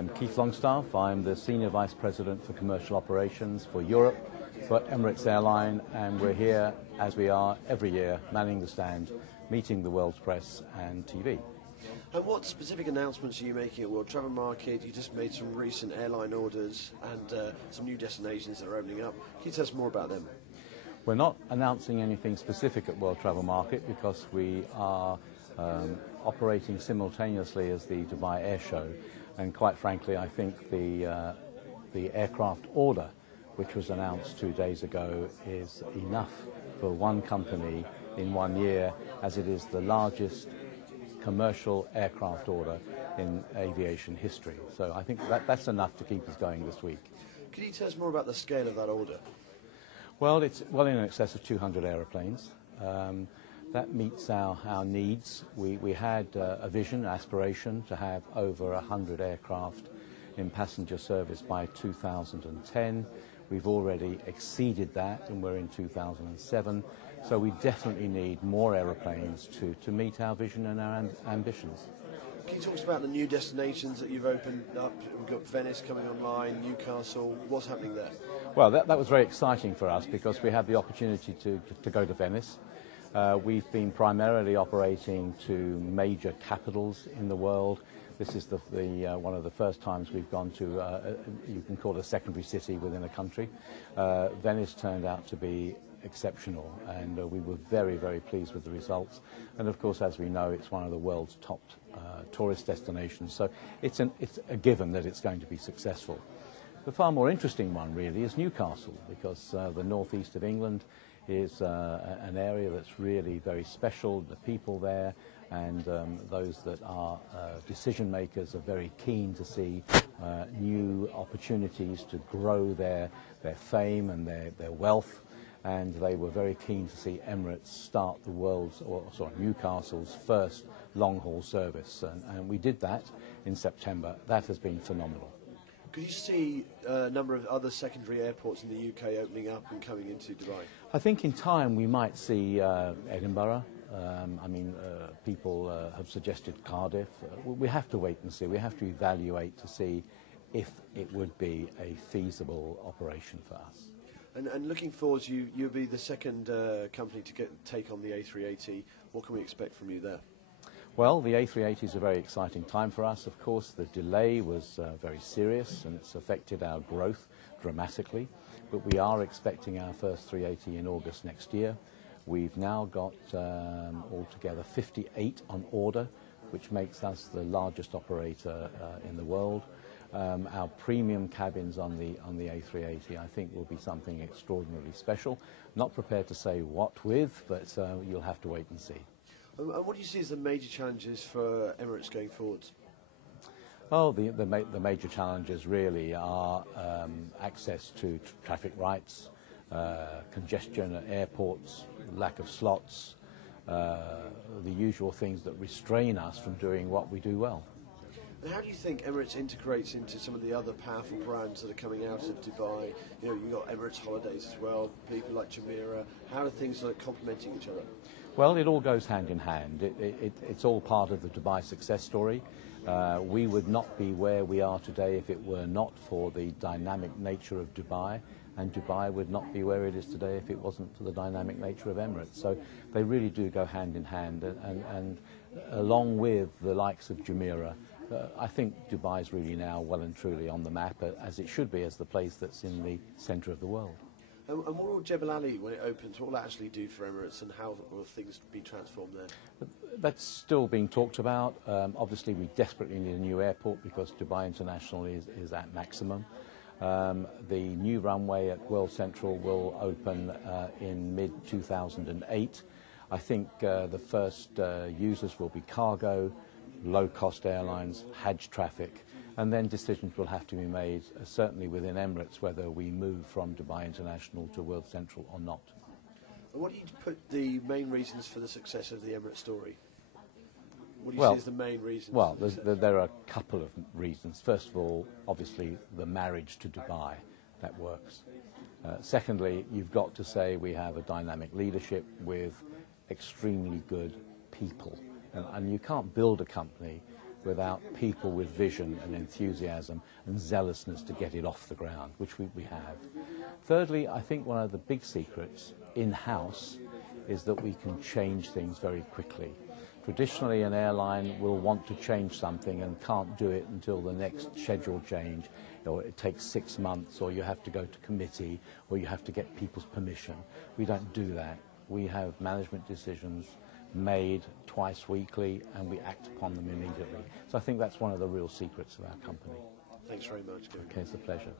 I'm Keith Longstaff. I'm the Senior Vice President for Commercial Operations for Europe for Emirates Airlines, and we're here, as we are every year, manning the stand, meeting the world's press and TV. And what specific announcements are you making at World Travel Market? You just made some recent airline orders and some new destinations that are opening up. Can you tell us more about them? We're not announcing anything specific at World Travel Market because we are operating simultaneously as the Dubai Air Show, and quite frankly I think the aircraft order which was announced 2 days ago is enough for one company in 1 year, as it is the largest commercial aircraft order in aviation history. So I think that's enough to keep us going this week. Can you tell us more about the scale of that order? Well, it's well in excess of 200 aeroplanes. That meets our needs. We had a vision, aspiration to have over 100 aircraft in passenger service by 2010. We've already exceeded that, and we're in 2007. So we definitely need more aeroplanes to meet our vision and our ambitions. Can you talk to us about the new destinations that you've opened up? We've got Venice coming online, Newcastle. What's happening there? Well, that was very exciting for us because we had the opportunity to go to Venice. We've been primarily operating to major capitals in the world. This is one of the first times we've gone to, you can call it a secondary city within a country. Venice turned out to be exceptional, and we were very, very pleased with the results. And of course, as we know, it's one of the world's top tourist destinations, so it's a given that it's going to be successful. The far more interesting one really is Newcastle, because the northeast of England is an area that's really very special. The people there and those that are decision makers are very keen to see new opportunities to grow their fame and their wealth, and they were very keen to see Emirates start Newcastle's first long-haul service, and we did that in September. That has been phenomenal. Could you see a number of other secondary airports in the UK opening up and coming into Dubai? I think in time we might see Edinburgh. People have suggested Cardiff. We have to wait and see. We have to evaluate to see if it would be a feasible operation for us. And looking forward, you'll be the second company to take on the A380. What can we expect from you there? Well, the A380 is a very exciting time for us. Of course, the delay was very serious, and it's affected our growth dramatically. But we are expecting our first 380 in August next year. We've now got altogether 58 on order, which makes us the largest operator in the world. Our premium cabins on the A380, I think, will be something extraordinarily special. Not prepared to say what with, but you'll have to wait and see. What do you see as the major challenges for Emirates going forwards? Well, the major challenges really are access to traffic rights, congestion at airports, lack of slots, the usual things that restrain us from doing what we do well. And how do you think Emirates integrates into some of the other powerful brands that are coming out of Dubai? You know, you've got Emirates Holidays as well, people like Jumeirah. How are things like complementing each other? Well, it all goes hand in hand. It's all part of the Dubai success story. We would not be where we are today if it were not for the dynamic nature of Dubai, and Dubai would not be where it is today if it wasn't for the dynamic nature of Emirates. So they really do go hand in hand, and along with the likes of Jumeirah, I think Dubai is really now well and truly on the map, as it should be, as the place that's in the centre of the world. And what will Jebel Ali, when it opens, what will it actually do for Emirates, and how will things be transformed there? That's still being talked about. Obviously, we desperately need a new airport because Dubai International is at maximum. The new runway at World Central will open in mid-2008. I think the first users will be cargo, low-cost airlines, Hajj traffic, and then decisions will have to be made, certainly within Emirates, whether we move from Dubai International to World Central or not. And what do you put the main reasons for the success of the Emirates story? What do you see as the main reasons? Well, there are a couple of reasons. First of all, obviously, the marriage to Dubai, that works. Secondly, you've got to say we have a dynamic leadership with extremely good people. And you can't build a company without people with vision and enthusiasm and zealousness to get it off the ground, which we have. Thirdly, I think one of the big secrets in-house is that we can change things very quickly. Traditionally, an airline will want to change something and can't do it until the next schedule change, or it takes 6 months, or you have to go to committee, or you have to get people's permission. We don't do that. We have management decisions made twice weekly, and we act upon them immediately. So I think that's one of the real secrets of our company. Thanks very much. Okay, it's a pleasure.